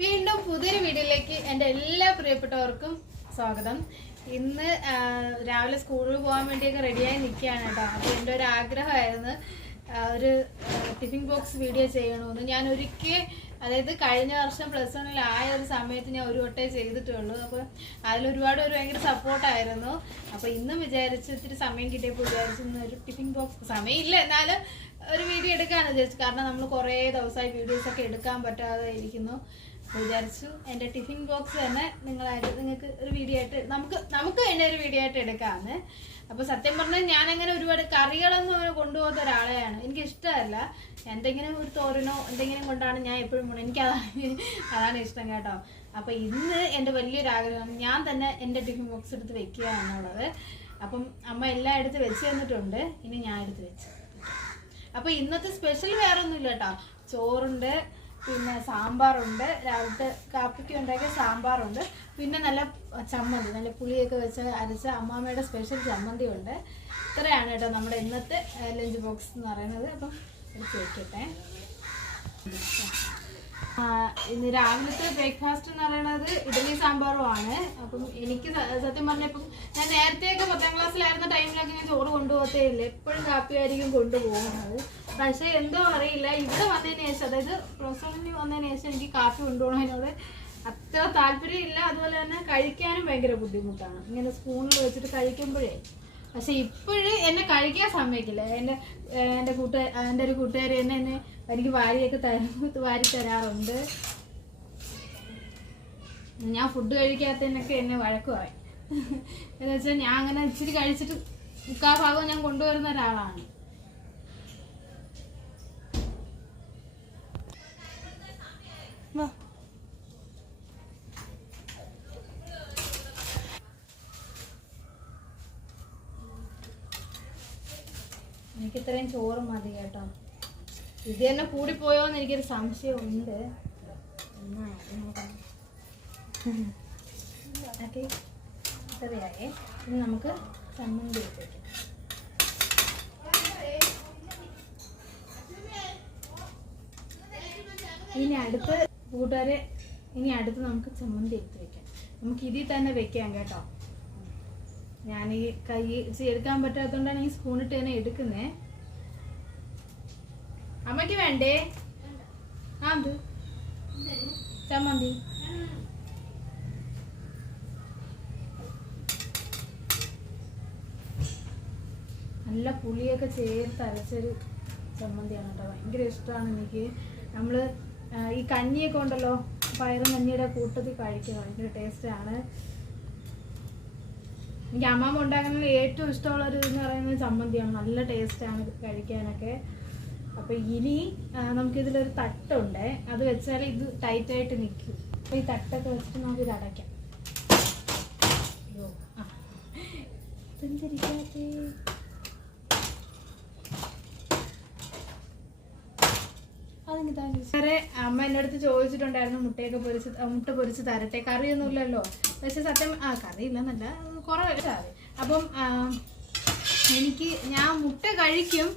വീണ്ടും പുതിയൊരു വീഡിയോയിലേക്ക് എന്റെ എല്ലാ പ്രിയപ്പെട്ടവർക്കും സ്വാഗതം. ഇന്ന് രാവിലെ സ്കൂളിൽ പോകാൻ വേണ്ടിയൊക്കെ റെഡിയായി നിൽക്കുകയാണ് കേട്ടോ. അപ്പോൾ എന്റെ ഒരു ആഗ്രഹമായിരുന്നു ഒരു ടിഫിൻ ബോക്സ് വീഡിയോ ചെയ്യണമെന്ന്. ഞാൻ ഒരിക്കൽ അതായത് കഴിഞ്ഞ വർഷം പ്ലസ് വണ്ണിൽ ആയ ഒരു സമയത്ത് ഞാൻ ഒരു വട്ടേ ചെയ്തിട്ടുള്ളൂ. അപ്പോൾ അതിലൊരുപാട് ഒരു ഭയങ്കര സപ്പോർട്ടായിരുന്നു. അപ്പോൾ ഇന്നും വിചാരിച്ചു ഇത്തിരി സമയം കിട്ടിയപ്പോൾ വിചാരിച്ചു ഒരു ടിഫിൻ ബോക്സ്. സമയമില്ല എന്നാലും ഒരു വീഡിയോ എടുക്കാമെന്ന് വിചാരിച്ചു. കാരണം നമ്മൾ കുറേ ദിവസമായി വീഡിയോസൊക്കെ എടുക്കാൻ പറ്റാതെ ഇരിക്കുന്നു. വിചാരിച്ചു. എന്റെ ടിഫിൻ ബോക്സ് തന്നെ നിങ്ങളായിട്ട് നിങ്ങൾക്ക് ഒരു വീഡിയോ ആയിട്ട് നമുക്ക് നമുക്ക് തന്നെ ഒരു വീഡിയോ ആയിട്ട് എടുക്കാമെന്ന് അപ്പോൾ സത്യം പറഞ്ഞാൽ ഞാൻ അങ്ങനെ ഒരുപാട് കറികളൊന്നും അങ്ങനെ കൊണ്ടുപോകുന്ന ഒരാളെയാണ്. എനിക്ക് ഇഷ്ടമല്ല എന്തെങ്കിലും ഒരു തോരനോ എന്തെങ്കിലും കൊണ്ടാണ് ഞാൻ എപ്പോഴും എനിക്ക് അതാണ് അതാണ് ഇഷ്ടം കേട്ടോ. അപ്പോൾ ഇന്ന് എന്റെ വലിയൊരു ആഗ്രഹം ഞാൻ തന്നെ എന്റെ ടിഫിൻ ബോക്സ് എടുത്ത് വെക്കുക എന്നുള്ളത്. അപ്പം അമ്മ എല്ലാം എടുത്ത് വെച്ച് തന്നിട്ടുണ്ട്. ഇനി ഞാൻ എടുത്ത് വെച്ചു. അപ്പൊ ഇന്നത്തെ സ്പെഷ്യൽ വേറെ ഒന്നുമില്ല കേട്ടോ. ചോറുണ്ട് പിന്നെ സാമ്പാറുണ്ട്. രാവിലത്തെ കാപ്പിക്ക് ഉണ്ടാക്കിയ സാമ്പാറുണ്ട്. പിന്നെ നല്ല ചമ്മന്തി നല്ല പുളിയൊക്കെ വെച്ച് അരച്ച അമ്മാമ്മയുടെ സ്പെഷ്യൽ ചമ്മന്തി ഉണ്ട് ഇത്രയാണ് കേട്ടോ നമ്മുടെ ഇന്നത്തെ ലഞ്ച് ബോക്സ് എന്ന് പറയുന്നത്. അപ്പം എടുത്ത് വെക്കട്ടെ. ഇന്ന് രാവിലത്തെ ബ്രേക്ക്ഫാസ്റ്റ് എന്ന് പറയുന്നത് ഇഡലി സാമ്പാറുമാണ് അപ്പം എനിക്ക് സത്യം പറഞ്ഞാൽ പറഞ്ഞപ്പം ഞാൻ നേരത്തെയൊക്കെ പത്താം ക്ലാസ്സിലായിരുന്ന ടൈമിലൊക്കെ ഞാൻ ചോറ് കൊണ്ടുപോകത്തേ ഇല്ല. എപ്പോഴും കാപ്പിയായിരിക്കും കൊണ്ടുപോകുന്നത്. പക്ഷേ എന്തോ അറിയില്ല. ഇവിടെ വന്നതിന് ശേഷം അതായത് പ്രസവിന് വന്നതിന് ശേഷം എനിക്ക് കാപ്പി കൊണ്ടുപോകുന്നതിനോട് അത്ര താല്പര്യം ഇല്ല അതുപോലെ തന്നെ കഴിക്കാനും ഭയങ്കര ബുദ്ധിമുട്ടാണ്. ഇങ്ങനെ സ്പൂണിൽ വെച്ചിട്ട് കഴിക്കുമ്പോഴേ. പക്ഷെ ഇപ്പോഴും എന്നെ കഴിക്കാൻ സമ്മതിക്കില്ല. എന്റെ എന്റെ കൂട്ടുകാർ എന്റെ ഒരു കൂട്ടുകാരി തന്നെ എന്നെ എനിക്ക് വാരിയൊക്കെ തരും വാരി തരാറുണ്ട്. ഞാൻ ഫുഡ് കഴിക്കാത്തതിനൊക്കെ എന്നെ വഴക്കുമായി എന്ന് വെച്ചാൽ ഞാൻ അങ്ങനെ ഇച്ചിരി കഴിച്ചിട്ട് മുക്കാ ഭാഗം ഞാൻ കൊണ്ടുവരുന്ന ഒരാളാണ്. എനിക്ക് ഇത്രയും ചോറ് മതി കേട്ടോ. ഇത് തന്നെ കൂടിപ്പോയോ എന്ന് എനിക്കൊരു സംശയമുണ്ട്. ഓക്കെ ഇനി നമുക്ക് ചമ്മന്തി ഇനി അടുത്ത് കൂട്ടുകാരെ ഇനി അടുത്ത് നമുക്ക് ചമ്മന്തി എടുത്ത് വെക്കാം. നമുക്ക് ഇതിൽ തന്നെ വെക്കാം കേട്ടോ. ഞാൻ ഈ കൈ എടുക്കാൻ പറ്റാത്തതുകൊണ്ടാണ് ഈ സ്പൂണിട്ട് തന്നെ എടുക്കുന്നേ. അമ്മയ്ക്ക് വേണ്ടേ? ആ ചമ്മന്തി. നല്ല പുളിയൊക്കെ ചേർത്ത് അരച്ചൊരു ചമ്മന്തിയാണ് കേട്ടോ. ഭയങ്കര ഇഷ്ടമാണ് എനിക്ക്. നമ്മൾ ഈ കഞ്ഞിയൊക്കെ ഉണ്ടല്ലോ പയറും കഞ്ഞിയുടെ കൂട്ടത്തിൽ കഴിക്കാൻ ഭയങ്കര ടേസ്റ്റാണ് എനിക്ക് അമ്മാമ്മ ഉണ്ടാക്കുന്ന ഏറ്റവും ഇഷ്ടമുള്ള ഒരു എന്ന് പറയുന്നത് ചമ്മന്തിയാണ്. നല്ല ടേസ്റ്റാണ് ഇത് കഴിക്കാനൊക്കെ. അപ്പോൾ ഇനി നമുക്കിതിലൊരു തട്ടുണ്ട്. അത് വെച്ചാൽ ഇത് ടൈറ്റായിട്ട് നിൽക്കും. അപ്പോൾ ഈ തട്ടൊക്കെ വെച്ചിട്ട് അടയ്ക്കാം. ആ. ഇതെന്തിരിക്കാത്തേ? വേറെ അമ്മ എന്റെ അടുത്ത് ചോദിച്ചിട്ടുണ്ടായിരുന്നു മുട്ടയൊക്കെ പൊരിച്ച് മുട്ട പൊരിച്ച് തരട്ടെ? കറിയൊന്നുമില്ലല്ലോ. പക്ഷെ സത്യം ആ കറിയില്ലെന്നല്ല കുറേ കറി. അപ്പം എനിക്ക് ഞാൻ മുട്ട കഴിക്കും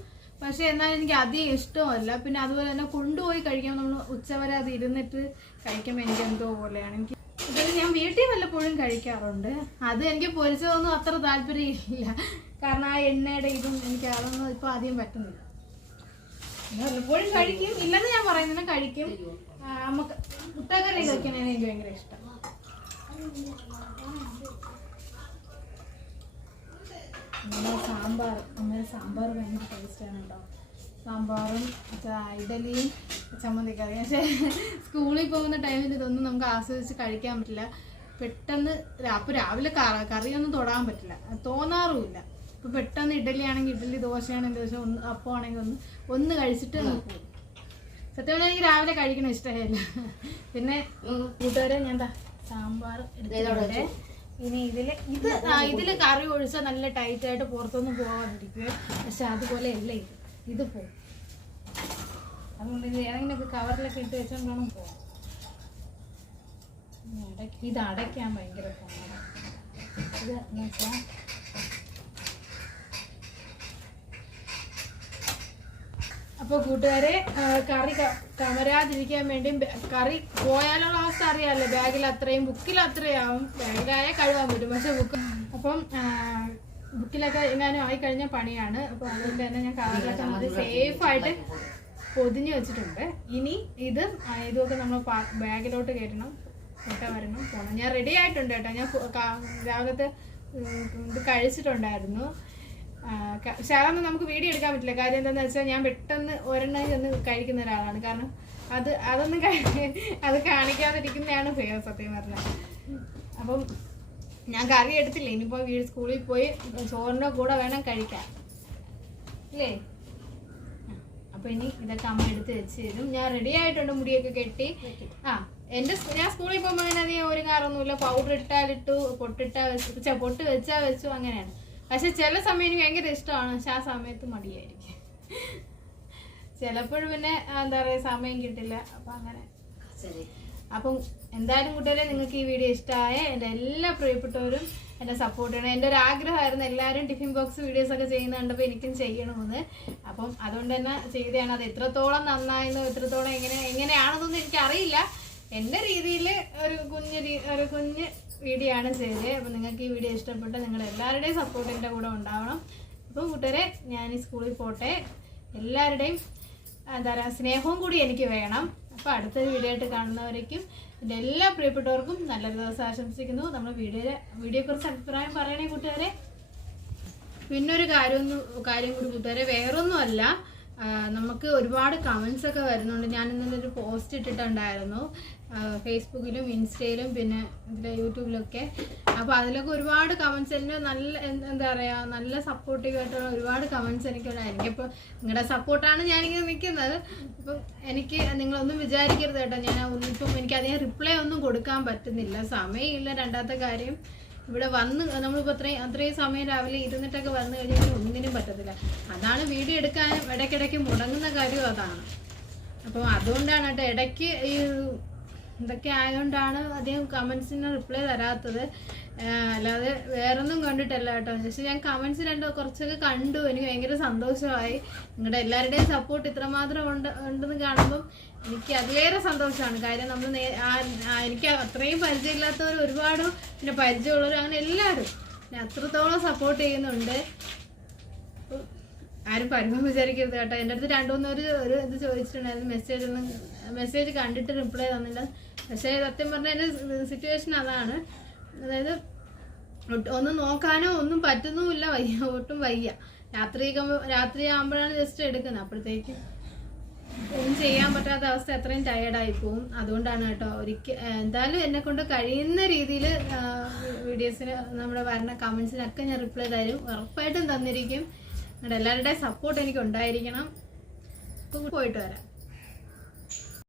പക്ഷെ എന്നാൽ എനിക്ക് അധികം ഇഷ്ടമല്ല. പിന്നെ അതുപോലെ തന്നെ കൊണ്ടുപോയി കഴിക്കാൻ നമ്മൾ ഉച്ചവരെ അത് ഇരുന്നിട്ട് കഴിക്കുമ്പോൾ എനിക്ക് എന്തോ പോലെയാണ്. എനിക്ക് ഇത് ഞാൻ വീട്ടിൽ വല്ലപ്പോഴും കഴിക്കാറുണ്ട്. അത് എനിക്ക് പൊരിച്ചതൊന്നും അത്ര താല്പര്യമില്ല. കാരണം ആ എണ്ണയുടെ ഇതും എനിക്ക് അതൊന്നും ഇപ്പം ആദ്യം പറ്റുന്നില്ല. വല്ലപ്പോഴും കഴിക്കും. ഇല്ലെന്ന് ഞാൻ പറയുന്നത് കഴിക്കും. നമുക്ക് മുട്ടക്കറി കഴിക്കാനാണ് എനിക്ക് ഭയങ്കര ഇഷ്ടം. അങ്ങനെ സാമ്പാർ അങ്ങനെ സാമ്പാർ ഭയങ്കര ടേസ്റ്റാണ് കേട്ടോ സാമ്പാറും ഇഡലിയും ചമ്മന്തിക്കറി പക്ഷേ സ്കൂളിൽ പോകുന്ന ടൈമിൽ ഇതൊന്നും നമുക്ക് ആസ്വദിച്ച് കഴിക്കാൻ പറ്റില്ല. പെട്ടെന്ന് അപ്പോൾ രാവിലെ കറ- കറിയൊന്നും തൊടാൻ പറ്റില്ല. തോന്നാറുമില്ല. ഇപ്പോൾ പെട്ടെന്ന് ഇഡലി ആണെങ്കിൽ ഇഡലി ദോശയാണെങ്കിൽ ദോശ ഒന്ന് അപ്പം ആണെങ്കിൽ ഒന്ന് ഒന്ന് കഴിച്ചിട്ട് പോകും സത്യം പറഞ്ഞാൽ എനിക്ക് രാവിലെ കഴിക്കണം ഇഷ്ടമില്ല പിന്നെ കൂട്ടുകാരെ ഞാൻ ദാ സാമ്പാർ എടുത്തിട്ടുണ്ട്. ഇനി ഇതിൽ ഇത് ഇതിൽ കറി ഒഴിച്ചാൽ നല്ല ടൈറ്റ് ആയിട്ട് പുറത്തൊന്നും പോകാതിരിക്കും പക്ഷെ അതുപോലെ അല്ല ഇത്. ഇത് പോകും അതുകൊണ്ട് ഇത് ഏതെങ്കിലുമൊക്കെ കവറിലൊക്കെ ഇട്ട് വെച്ചോണ്ടാണ് പോവാം ഇത് അടയ്ക്കാൻ ഭയങ്കര പാടാണ് ഇത് എന്ന് വെച്ചാൽ അപ്പൊ കൂട്ടുകാരെ കറി കമരാതിരിക്കാൻ വേണ്ടി കറി പോയാലുള്ള അവസ്ഥ അറിയാമല്ലോ ബാഗിൽ അത്രയും ബുക്കിൽ അത്രയാവും ബാഗിലായ കഴുകാൻ പറ്റും. പക്ഷെ ബുക്ക് അപ്പം ബുക്കിലൊക്കെ എങ്ങാനും ആയി കഴിഞ്ഞ പണിയാണ്. അപ്പൊ അതുകൊണ്ട് തന്നെ ഞാൻ കവറിലൊക്കെ അത് സേഫ് ആയിട്ട് പൊതിഞ്ഞു വെച്ചിട്ടുണ്ട്. ഇനി ഇത് ഇതൊക്കെ നമ്മൾ ബാഗിലോട്ട് കയറ്റണം. ഫോട്ടോ വരണം. പോകണം ഞാൻ റെഡി ആയിട്ടുണ്ട് കേട്ടോ. ഞാൻ രാവിലത്തെ ഇത് കഴിച്ചിട്ടുണ്ടായിരുന്നു. പക്ഷെ അതൊന്നും നമുക്ക് വീഡിയോ എടുക്കാൻ പറ്റില്ല. കാര്യം എന്താണെന്ന് വെച്ചാൽ ഞാൻ പെട്ടെന്ന് ഒരെണ്ണം ചെന്ന് കഴിക്കുന്ന ഒരാളാണ്. കാരണം അത് അതൊന്നും അത് കാണിക്കാതിരിക്കുന്നതാണ് ഫേവർ സത്യം പറഞ്ഞാൽ അപ്പം ഞാൻ കറി എടുത്തില്ല. ഇനിയിപ്പോൾ വീട് സ്കൂളിൽ പോയി ചോറിന്റെ കൂടെ വേണം കഴിക്കാൻ. ഇല്ലേ? അപ്പോൾ ഇനി ഇതൊക്കെ അമ്മ എടുത്ത് വെച്ച് തരും. ഞാൻ റെഡി ആയിട്ടുണ്ട് മുടിയൊക്കെ കെട്ടി. ആ എന്റെ ഞാൻ സ്കൂളിൽ പോകുമ്പോൾ അങ്ങനെ അധികം ഒരുങ്ങാറൊന്നുമില്ല. പൗഡർ ഇട്ടാലിട്ടു പൊട്ടിട്ടാ വെച്ചു പൊട്ട് വെച്ചാൽ വെച്ചു അങ്ങനെയാണ്. പക്ഷെ ചില സമയം എനിക്ക് ഭയങ്കര ഇഷ്ടമാണ്. പക്ഷെ ആ സമയത്ത് മടിയായിരിക്കും. ചിലപ്പോഴും പിന്നെ എന്താ പറയുക സമയം കിട്ടില്ല. അപ്പൊ അങ്ങനെ. അപ്പം എന്തായാലും കൂട്ടുകാരെ നിങ്ങൾക്ക് ഈ വീഡിയോ ഇഷ്ടമായ എന്റെ എല്ലാ പ്രിയപ്പെട്ടവരും എന്നെ സപ്പോർട്ട് ചെയ്യണം. എന്റെ ഒരു ആഗ്രഹമായിരുന്നു എല്ലാവരും ടിഫിൻ ബോക്സ് വീഡിയോസ് ഒക്കെ ചെയ്യുന്ന കണ്ടപ്പോൾ എനിക്കും ചെയ്യണമെന്ന്. അപ്പം അതുകൊണ്ട് തന്നെ ചെയ്തതാണ്. അത് എത്രത്തോളം നന്നായെന്നോ എത്രത്തോളം എങ്ങനെ എങ്ങനെയാണെന്നൊന്നും എനിക്കറിയില്ല. എന്റെ രീതിയിൽ ഒരു കുഞ്ഞു ഒരു കുഞ്ഞ് വീഡിയോ ആണ് ചെയ്തത് അപ്പം നിങ്ങൾക്ക് ഈ വീഡിയോ ഇഷ്ടപ്പെട്ട് നിങ്ങൾ എല്ലാവരുടെയും സപ്പോർട്ടിന്റെ കൂടെ ഉണ്ടാവണം. അപ്പോൾ കൂട്ടുകാരെ ഞാൻ ഈ സ്കൂളിൽ പോട്ടെ. എല്ലാവരുടെയും എന്താ പറയുക സ്നേഹവും കൂടി എനിക്ക് വേണം. അപ്പോൾ അടുത്തൊരു വീഡിയോ ആയിട്ട് കാണുന്നവരേക്കും എന്റെ എല്ലാ പ്രിയപ്പെട്ടവർക്കും നല്ലൊരു ദിവസം ആശംസിക്കുന്നു. നമ്മൾ വീഡിയോ വീഡിയോയെക്കുറിച്ച് അഭിപ്രായം പറയണേ കൂട്ടുകാരെ. പിന്നൊരു കാര്യം കാര്യം കൂടി കൂട്ടുകാരെ വേറൊന്നുമല്ല. നമുക്ക് ഒരുപാട് കമൻസ് ഒക്കെ വരുന്നുണ്ട്. ഞാൻ ഇന്നലെ ഒരു പോസ്റ്റ് ഇട്ടിട്ടുണ്ടായിരുന്നു. ഫേസ്ബുക്കിലും ഇൻസ്റ്റയിലും പിന്നെ ഇതിലെ യൂട്യൂബിലൊക്കെ. അപ്പോൾ അതിലൊക്കെ ഒരുപാട് കമൻസ് എന്നെ നല്ല എന്താ പറയുക നല്ല സപ്പോർട്ടീവ് ആയിട്ടുള്ള ഒരുപാട് കമൻസ് എനിക്കുണ്ടായിരിക്കും ഇപ്പോൾ നിങ്ങളുടെ സപ്പോർട്ടാണ് ഞാനിങ്ങനെ നിൽക്കുന്നത് അപ്പം എനിക്ക് നിങ്ങളൊന്നും വിചാരിക്കരുത് കേട്ടോ. ഞാൻ ഒന്നിപ്പം എനിക്ക് അധികം റിപ്ലൈ ഒന്നും കൊടുക്കാൻ പറ്റുന്നില്ല. സമയമില്ല രണ്ടാമത്തെ കാര്യം. ഇവിടെ വന്ന് നമ്മളിപ്പോൾ അത്രയും അത്രയും സമയം രാവിലെ ഇരുന്നിട്ടൊക്കെ വന്നു കഴിഞ്ഞാൽ ഒന്നിനും പറ്റത്തില്ല. അതാണ് വീഡിയോ എടുക്കാനും ഇടയ്ക്കിടയ്ക്ക് മുടങ്ങുന്ന കാര്യം അതാണ്. അപ്പോൾ അതുകൊണ്ടാണ് കേട്ടോ ഇടയ്ക്ക് ഈ ഇതൊക്കെ ആയതുകൊണ്ടാണ് അധികം കമൻസിന് റിപ്ലൈ തരാത്തത്. അല്ലാതെ വേറൊന്നും കണ്ടിട്ടല്ല കേട്ടോ. പക്ഷെ ഞാൻ കമൻസ് രണ്ടോ കുറച്ചൊക്കെ കണ്ടു. എനിക്ക് ഭയങ്കര സന്തോഷമായി. നിങ്ങളുടെ എല്ലാവരുടെയും സപ്പോർട്ട് ഇത്രമാത്രം ഉണ്ട് ഉണ്ടെന്ന് കാണുമ്പം എനിക്ക് അതിലേറെ സന്തോഷമാണ്. കാര്യം നമ്മൾ എനിക്ക് അത്രയും പരിചയമില്ലാത്തവർ ഒരുപാട് പിന്നെ പരിചയമുള്ളവർ അങ്ങനെ എല്ലാവരും അത്രത്തോളം സപ്പോർട്ട് ചെയ്യുന്നുണ്ട്. ആരും പരിമം വിചാരിക്കരുത് കേട്ടോ. എന്റെ അടുത്ത് രണ്ടു മൂന്ന് ഒരു ഒരു ഇത് ചോദിച്ചിട്ടുണ്ടായിരുന്നു. മെസ്സേജ് ഒന്നും മെസ്സേജ് കണ്ടിട്ട് റിപ്ലൈ തന്നില്ല. പക്ഷേ സത്യം പറഞ്ഞാൽ എന്റെ സിറ്റുവേഷൻ അതാണ്. അതായത് ഒന്നും നോക്കാനോ ഒന്നും പറ്റുന്നുമില്ല. വയ്യ ഒട്ടും വയ്യ. രാത്രി രാത്രി ആകുമ്പോഴാണ് ജസ്റ്റ് എടുക്കുന്നത്. അപ്പോഴത്തേക്ക് ഒന്നും ചെയ്യാൻ പറ്റാത്ത അവസ്ഥ അത്രയും ടയർഡായി പോവും. അതുകൊണ്ടാണ് കേട്ടോ ഒരിക്കൽ എന്തായാലും എന്നെ കൊണ്ട് കഴിയുന്ന രീതിയിൽ വീഡിയോസിന് നമ്മുടെ വരുന്ന കമൻസിനൊക്കെ ഞാൻ റിപ്ലൈ തരും. ഉറപ്പായിട്ടും തന്നിരിക്കും. എല്ലാവരുടെയും സപ്പോർട്ട് എനിക്ക് ഉണ്ടായിരിക്കണം. പോയിട്ട് വരാം.